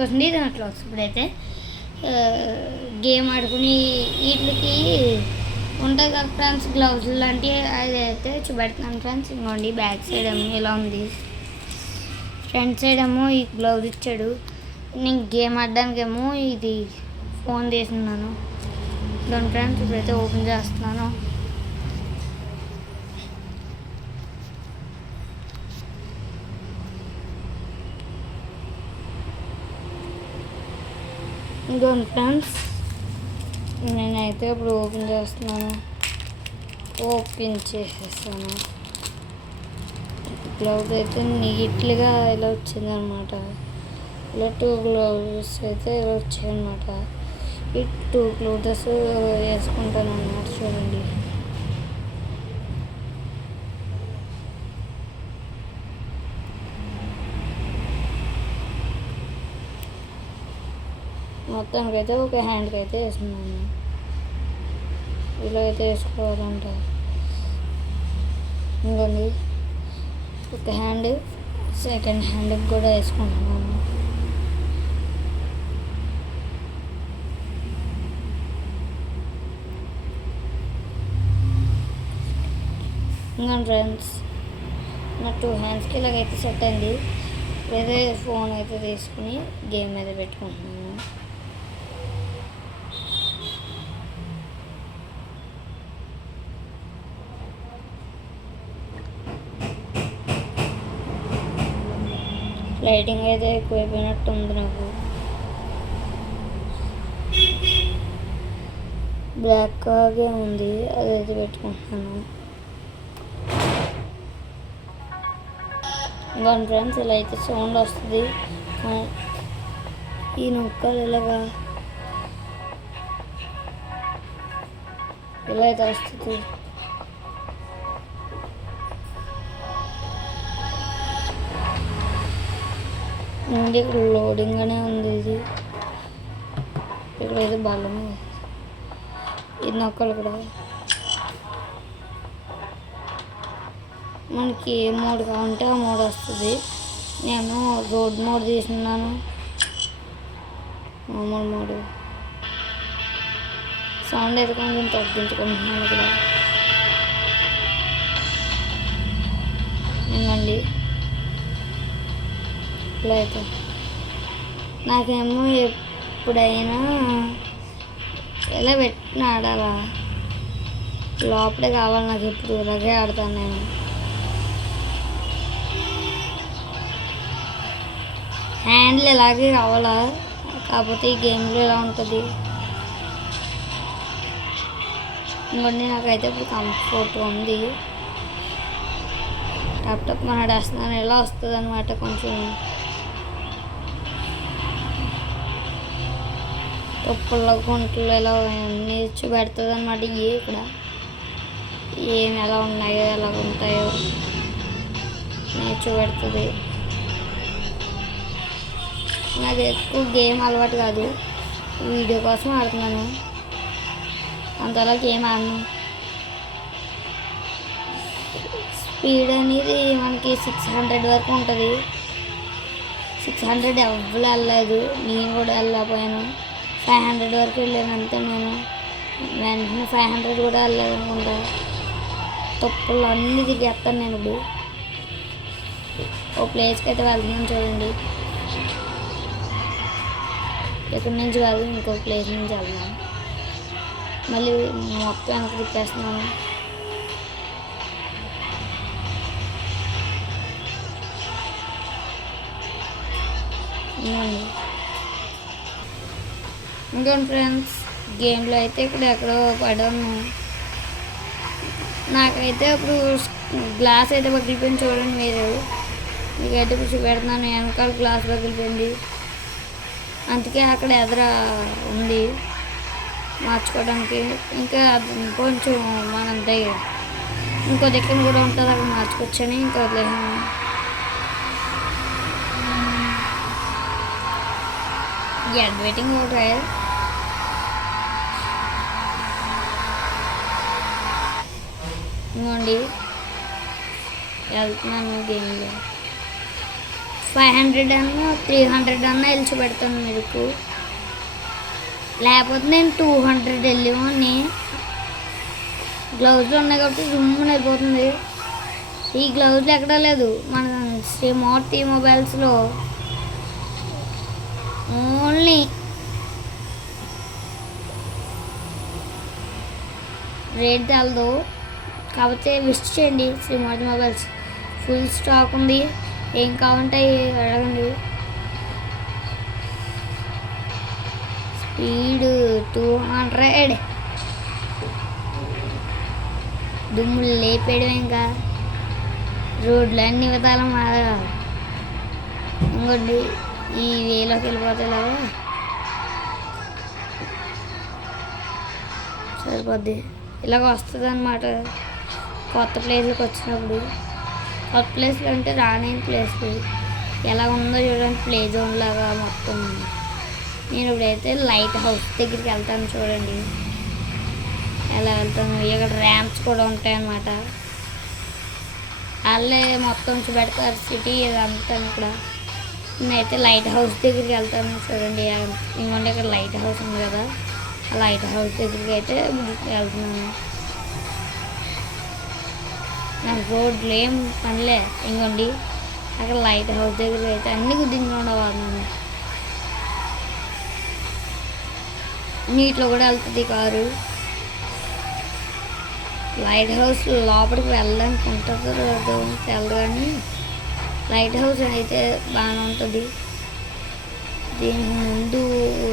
పట్టుకొస్తుంది. ఇది నా క్లాత్స్. ఇప్పుడైతే గేమ్ ఆడుకుని వీటికి ఉంటాయి కదా ఫ్రెండ్స్, గ్లౌజ్ లాంటివి అది అయితే చూపెడుతున్నాను ఫ్రెండ్స్. ఇంకోండి బ్యాక్ సైడ్ ఏమో ఇలా ఉంది, ఫ్రంట్ సైడ్ ఏమో ఈ గ్లౌజ్ ఇచ్చాడు. నేను గేమ్ ఆడడానికేమో ఇది ఫోన్ తీసుకున్నాను. దాని ఫ్రెండ్స్ ఇప్పుడైతే ఓపెన్ చేస్తున్నాను. ఇంకోండి ఫ్రెండ్స్, నేనైతే ఇప్పుడు ఓపెన్ చేస్తున్నాను. ఓపెన్ చేసేస్తాను. గ్లౌజ్ అయితే నీట్గా ఇలా వచ్చిందనమాట. ఇలా 2 గ్లౌజెస్ అయితే ఇలా వచ్చాయన్నమాట. ఈ 2 గ్లౌజెస్ వేసుకుంటాను అన్నమాట. చూడండి, మొత్తానికి అయితే ఒక హ్యాండ్కి అయితే వేసుకున్నాను. ఇలా అయితే వేసుకోవాలంట. ఇంకోండి ఒక హ్యాండ్, సెకండ్ హ్యాండ్కి కూడా వేసుకుంటున్నాను. ఇంకా ఫ్రెండ్స్, నా 2 హ్యాండ్స్కి ఇలాగైతే సెట్ అయింది. వేరే ఫోన్ అయితే తీసుకుని గేమ్ మీద పెట్టుకుంటున్నాను. లైటింగ్ అయితే ఎక్కువైపోయినట్టు ఉంది. నాకు బ్లాక్గా ఉంది, అదైతే పెట్టుకుంటున్నాను. ఇంకా ఫ్రెండ్స్, ఇలా అయితే సౌండ్ వస్తుంది. ఈ నొక్కలు ఇలాగా ఇలా అయితే వస్తుంది. ఇక్కడ లోడింగ్ అనే ఉంది. ఇక్కడ ఏదో బలమే, ఇది నొక్కలు కూడా. మనకి ఏ మోడ్ కావాలంటే ఆ మోడ్ వస్తుంది. నేను రోడ్ మోడ్ తీసుకున్నాను, మామూలు మోడ్. సౌండ్ అయితే కొంచెం తగ్గించుకుంటున్నాను ఇక్కడ. ఏమండి ఇలా అయితే నాకేమో ఎప్పుడైనా ఇలా పెట్టిన ఆడాలా, లోపలే కావాలి నాకు. ఎప్పుడు ఇలాగే ఆడతాను నేను. హ్యాండిల్ ఇలాగే కావాలా, కాకపోతే ఈ గేమ్లో ఇలా ఉంటుంది. ఇంకొన్ని నాకైతే ఇప్పుడు కంఫర్ట్ ఉంది. టాప్ మన ఆడేస్తున్నాను, ఇలా వస్తుంది అనమాట. కొంచెం తొప్పుల్లో గుంటలు ఇలా అన్నీ చూపెడుతుంది అనమాట. ఇక్కడ ఏమి ఎలా ఉన్నాయో ఎలా ఉంటాయో చూపెడుతుంది. నాకు ఎక్కువ గేమ్ అలవాటు కాదు, వీడియో కోసం ఆడుతున్నాను. అంతలా గేమ్ ఆడను. స్పీడ్ అనేది మనకి 600 వరకు ఉంటుంది. 600 ఎవ్వరు వెళ్ళలేదు, నేను కూడా వెళ్ళకపోయాను. 500 వరకు వెళ్ళాను అంతే. నేను వెంటనే 500 కూడా వెళ్ళలేదు అనుకుంటా. తప్పులు అన్నీ తిరిగేస్తాను నేను. ఇప్పుడు ఓ ప్లేస్కి అయితే వెళ్తున్నాను చూడండి. ఇక్కడ నుంచి కాదు, ఇంకో ప్లేస్ నుంచి వెళ్తున్నాను. మళ్ళీ మొత్తం వెనక్కి తిప్పేస్తున్నాను. ఇంకోండి ఫ్రెండ్స్, గేమ్లో అయితే ఇక్కడ ఎక్కడో పడాను. నాకైతే ఇప్పుడు గ్లాస్ అయితే పగిలిపోయింది చూడండి. మీకైతే ఇప్పుడు చూపెడుతున్నాను. వెనకాల గ్లాస్ పగిలిపోయింది, అందుకే అక్కడ ఎదుర ఉంది మార్చుకోవడానికి. ఇంకా కొంచెం మనం ఇంకో దగ్గర కూడా ఉంటుంది, అక్కడ మార్చుకోవచ్చని ఇంకా వదిలేసాను. వెయిటింగ్ ఒకటి ఇంకోండి వెళ్తున్నాను గేమ్లో. 500 అన్న 300 అన్న వెళ్ళి పెడతాను మీకు. లేకపోతే నేను 200 వెళ్ళివని. గ్లౌజ్లు ఉన్నాయి కాబట్టి రూమ్ అయిపోతుంది. ఈ గ్లౌజ్లు ఎక్కడా లేదు మన శ్రీమూర్తి మొబైల్స్లో. ఓన్లీ రేట్ తెలదు కాకపోతే విజిట్ చేయండి శ్రీమూర్తి మొబైల్స్. ఫుల్ స్టాక్ ఉంది. ఏం కావాలంటే అడగండి. స్పీడ్ 200. దుమ్ములు లేపేయడం ఇంకా రోడ్లు అన్ని విధాలు మారగా. ఇంకోటి ఈ వేలోకి వెళ్ళిపోతే ఇలాగా సరిపోద్ది. ఇలాగ వస్తుంది అన్నమాట కొత్త ప్లేస్లకు వచ్చినప్పుడు. కొత్త ప్లేస్లు అంటే రానైన ప్లేస్లు ఎలా ఉందో చూడండి. ప్లే జోన్ లాగా మొత్తం. నేను ఇప్పుడైతే లైట్ హౌస్ దగ్గరికి వెళ్తాను చూడండి. ఎలా వెళ్తాను. ఇక్కడ ర్యాంప్స్ కూడా ఉంటాయన్నమాట. వాళ్ళే మొత్తం చూపెడతారు సిటీ ఇదంతా. ఇక్కడ నేనైతే లైట్ హౌస్ దగ్గరికి వెళ్తాను చూడండి. ఇంకొంటే ఇక్కడ లైట్ హౌస్ ఉంది కదా, ఆ లైట్ హౌస్ దగ్గరికి అయితే వెళ్తున్నాను. నాకు రోడ్లు ఏం పనిలే. ఇంకోండి అక్కడ లైట్ హౌస్ దగ్గరికి అయితే అన్నీ గుద్దించుకుండా వాడినాను. నీటిలో కూడా వెళ్తుంది కారు. లైట్ హౌస్ లోపలికి వెళ్ళడానికి ఉంటుందో తెలదు కానీ లైట్ హౌస్ అయితే బాగానే ఉంటుంది. దీనికి ముందు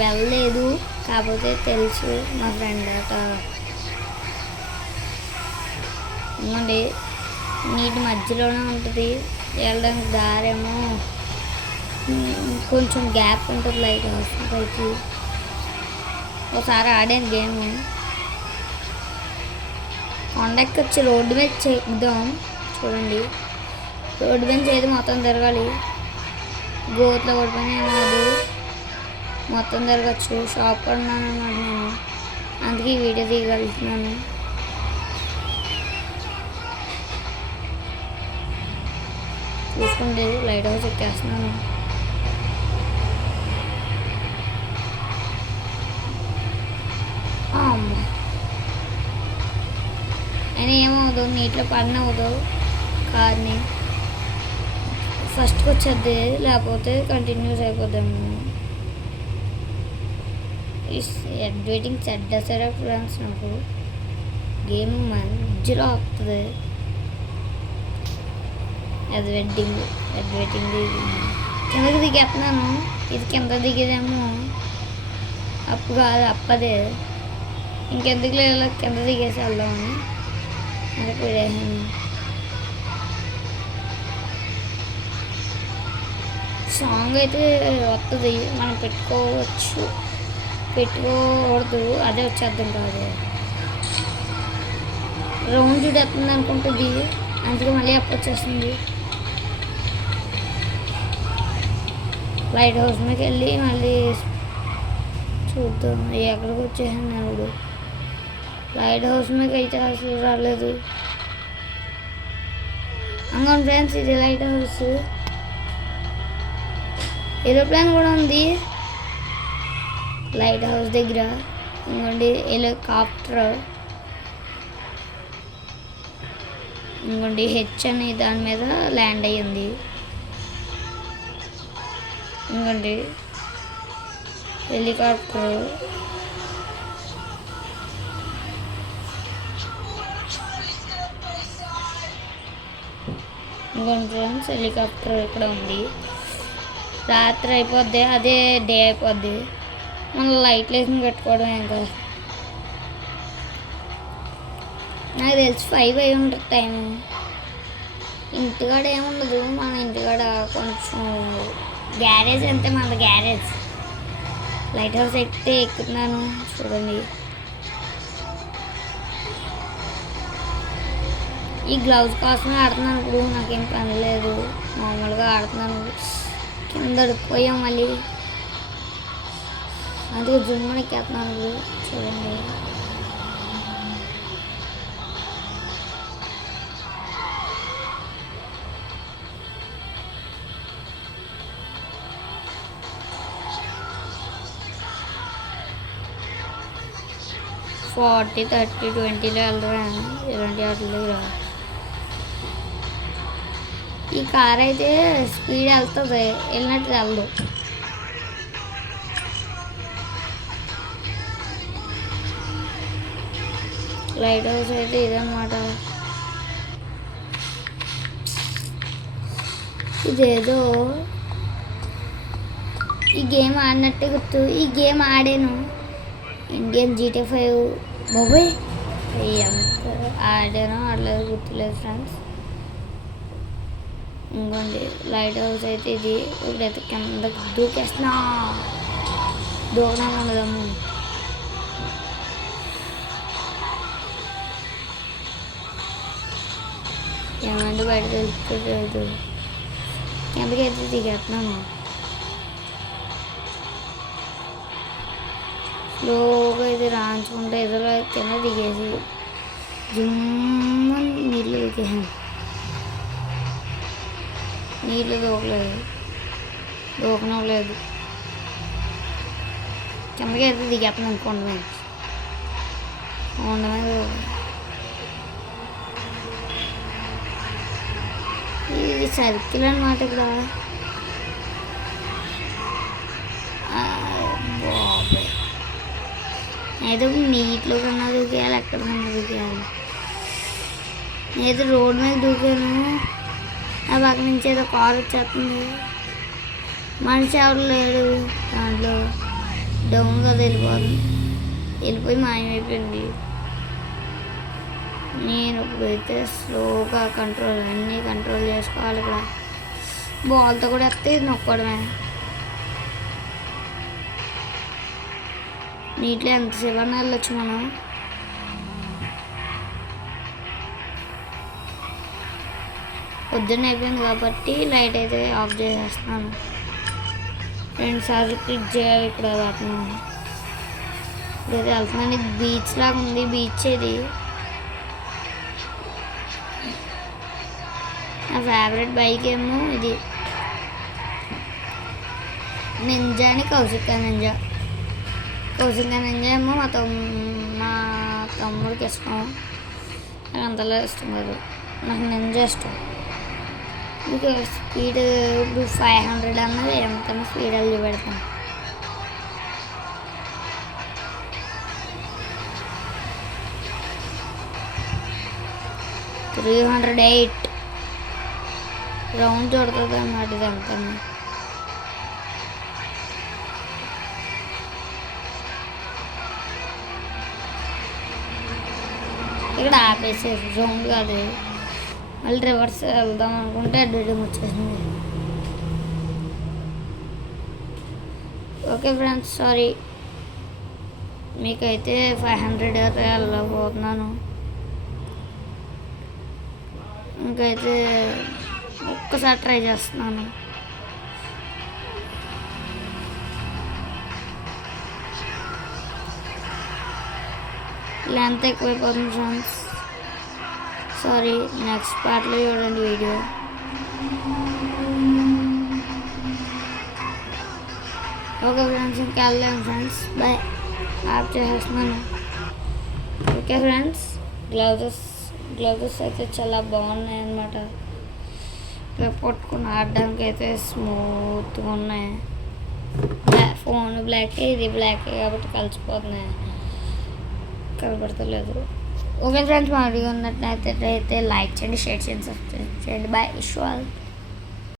వెళ్ళలేదు కాకపోతే తెలుసు మా ఫ్రెండ్ అట. ఇవ్వండి నీటి మధ్యలోనే ఉంటుంది. వెళ్ళడానికి దారేమో కొంచెం గ్యాప్ ఉంటుంది లైట్ హౌస్ పైకి. ఒకసారి ఆడాను గేమ్. కొండకి వచ్చి రోడ్డు మీద చేద్దాం చూడండి. రోడ్డు మీద చేతి మొత్తం తిరగాలి. గోతులో పడిపోయినా ఏమవుదు, మొత్తం తిరగచ్చు. షాప్ కొన్నాను అన్నమాట నేను, అందుకే ఈ వీడియో తీయగలుగుతున్నాను. చూసుకోండి లైట్ హౌస్ ఎక్కేస్తున్నాను. అయినా ఏమవుదు, నీటిలో పడినవ్వదు కార్ని. ఫస్ట్కి వచ్చేది లేకపోతే కంటిన్యూస్ అయిపోతాము. అడ్వైటింగ్ చెడ్డ సరే ఫ్రెండ్స్. నాకు గేమ్ మధ్యలో వస్తుంది. అడ్వైటింగ్ కిందకి దిగేస్తున్నాను. ఇది కింద దిగేదేమో అప్పు కాదు, అప్పదే. ఇంకెందుకు లేదు కింద దిగేసి వెళ్దామని అది పెట్టేసాను. సాంగ్ అయితే వస్తుంది, మనం పెట్టుకోవచ్చు, పెట్టుకోకూడదు, అదే వచ్చేద్దాం కాదు. రౌండ్ చూడేస్తుంది అనుకుంటుంది, అందుకే మళ్ళీ అప్పు వచ్చేస్తుంది. లైట్ హౌస్ మీదకి వెళ్ళి మళ్ళీ చూద్దాం. ఎక్కడికి వచ్చేసాను నేను ఇప్పుడు. లైట్ హౌస్ మీదకి అయితే అసలు రాలేదు. అంగన్ ఫ్రెండ్స్, ఇది లైట్ హౌస్. ఏరోప్లేన్ కూడా ఉంది లైట్ హౌస్ దగ్గర. ఇంకోండి హెలికాప్టర్. ఇంకోండి హెచ్ అని దాని మీద ల్యాండ్ అయ్యింది. ఇంకోండి హెలికాప్టర్. ఇంకోండి ఫ్రెండ్స్, హెలికాప్టర్ ఇక్కడ ఉంది. రాత్రి అయిపోద్ది, అదే డే అయిపోద్ది. మన లైట్లు వేసుకుని పెట్టుకోవడం ఇంకా. నాకు తెలిసి 5 అయి ఉంటుంది టైము. ఇంటికాడ ఏముండదు, మన ఇంటికాడ కొంచెం గ్యారేజ్ అంతే, మన గ్యారేజ్. లైట్ హౌస్ ఎక్కితే ఎక్కుతున్నాను చూడండి. ఈ గ్లౌజ్ కోసమే ఆడుతున్నాను ఇప్పుడు. నాకేం పని లేదు, మామూలుగా ఆడుతున్నాను. కింద అడిగిపోయాం మళ్ళీ, అందుకే జుమ్మని ఎక్కేస్తున్నాను ఇప్పుడు చూడండి. 40, 30, 20లో వెళ్ళరా ఇలాంటి వాటిలో రా. ఈ కార్ అయితే స్పీడ్ వెళ్తుంది, వెళ్ళినట్టు వెళ్దు. లైట్ హౌస్ అయితే ఇదన్నమాట. ఇదేదో ఈ గేమ్ ఆడినట్టే గుర్తు. ఈ గేమ్ ఆడాను, ఇండియన్ GTA 5. బాబోయ్ ఎంత ఆడానో ఆడలేదు గుర్తులేదు ఫ్రెండ్స్. ఇంకోండి లైట్ హౌస్ అయితే ఇది. ఇప్పుడైతే కిందకి దూకేస్తున్నా, దూకడం ఉండదమ్ము. ఏమంటే బయట తెలుసుకోలేదు, కిందకి అయితే దిగేస్తున్నాను. స్లోగా అయితే రాంచుకుంటే ఎదురు కింద దిగేసి జుమ్మని నీళ్ళు దిగేసాను. నీళ్ళు దూకనవ్వలేదు, కిందకి అయితే దిగేస్తున్నాను అనుకోండి. ఉండమే ఇది సర్కిల్ అన్నమాట ఇక్కడ. బాబాయ్ ఏదో నీటిలో కన్నా దూకేయాలి, ఎక్కడ కన్నా దూకేయాలి. నేనైతే రోడ్ మీద దూకాను, నా పక్క నుంచి ఏదో కార్ వచ్చేస్తుంది. మనిషి ఎవరు లేడు దాంట్లో, డౌన్ కదా వెళ్ళిపోయి మాయమైపోయింది. నేను ఇప్పుడైతే స్లోగా అన్నీ కంట్రోల్ చేసుకోవాలి. ఇక్కడ బాల్తో కూడా వస్తే ఇది నొక్కడమే. నీటిలో ఎంతసేపు అన్నా వెళ్ళొచ్చు మనం. పొద్దున్న అయిపోయింది కాబట్టి లైట్ అయితే ఆఫ్ చేసేస్తున్నాను. 2 సార్లు క్లిక్ చేయాలి ఇక్కడ వాటిని. ఇదైతే వెళ్తున్నాను, ఇది బీచ్ లాగా ఉంది. బీచ్ ఇది నా ఫేవరెట్ బైక్ ఏమో ఇది నింజా అని, కౌశిక నింజా ఏమో మా తమ్ముడికి ఇష్టం, నాకు అంతలా ఇష్టం కాదు, నాకు నింజా ఇష్టం. మీకు స్పీడ్ ఇప్పుడు 500 అన్నది ఎంతైనా స్పీడ్ వెళ్ళి పెడతాను. $308 రౌండ్ చూడుతుంది అన్నమాట ఇదంతా. ఇక్కడ ఆపేసారు, రౌండ్ కాదు. మళ్ళీ రివర్స్ వెళ్దాం అనుకుంటే అడ్డం వచ్చేసింది. Okay friends, sorry. మీకైతే 500 వెళ్ళబోతున్నాను. ఇంకైతే ఒక్కసారి ట్రై చేస్తున్నాను. లెంత్ ఎక్కువైపోతుంది ఫ్రెండ్స్, సారీ. నెక్స్ట్ పార్ట్లో చూడండి వీడియో. ఓకే ఫ్రెండ్స్, ఇంకా వెళ్ళాము ఫ్రెండ్స్, బాయ్. ఆఫ్ చేసేస్తున్నాను. ఓకే ఫ్రెండ్స్, గ్లౌజెస్ అయితే చాలా బాగున్నాయి అన్నమాట. పట్టుకుని ఆడడానికి అయితే స్మూత్గా ఉన్నాయి. ఫోన్ బ్లాక్, ఇది బ్లాక్ కాబట్టి కలిసిపోతున్నాయి, కనబడతలేదు. ఓకే ఫ్రెండ్స్, మా వీడియో ఉన్నట్లయితే లైక్ చేయండి, షేర్ చేయండి, సబ్స్క్రైబ్ చేయండి. బాయ్. Wish you all.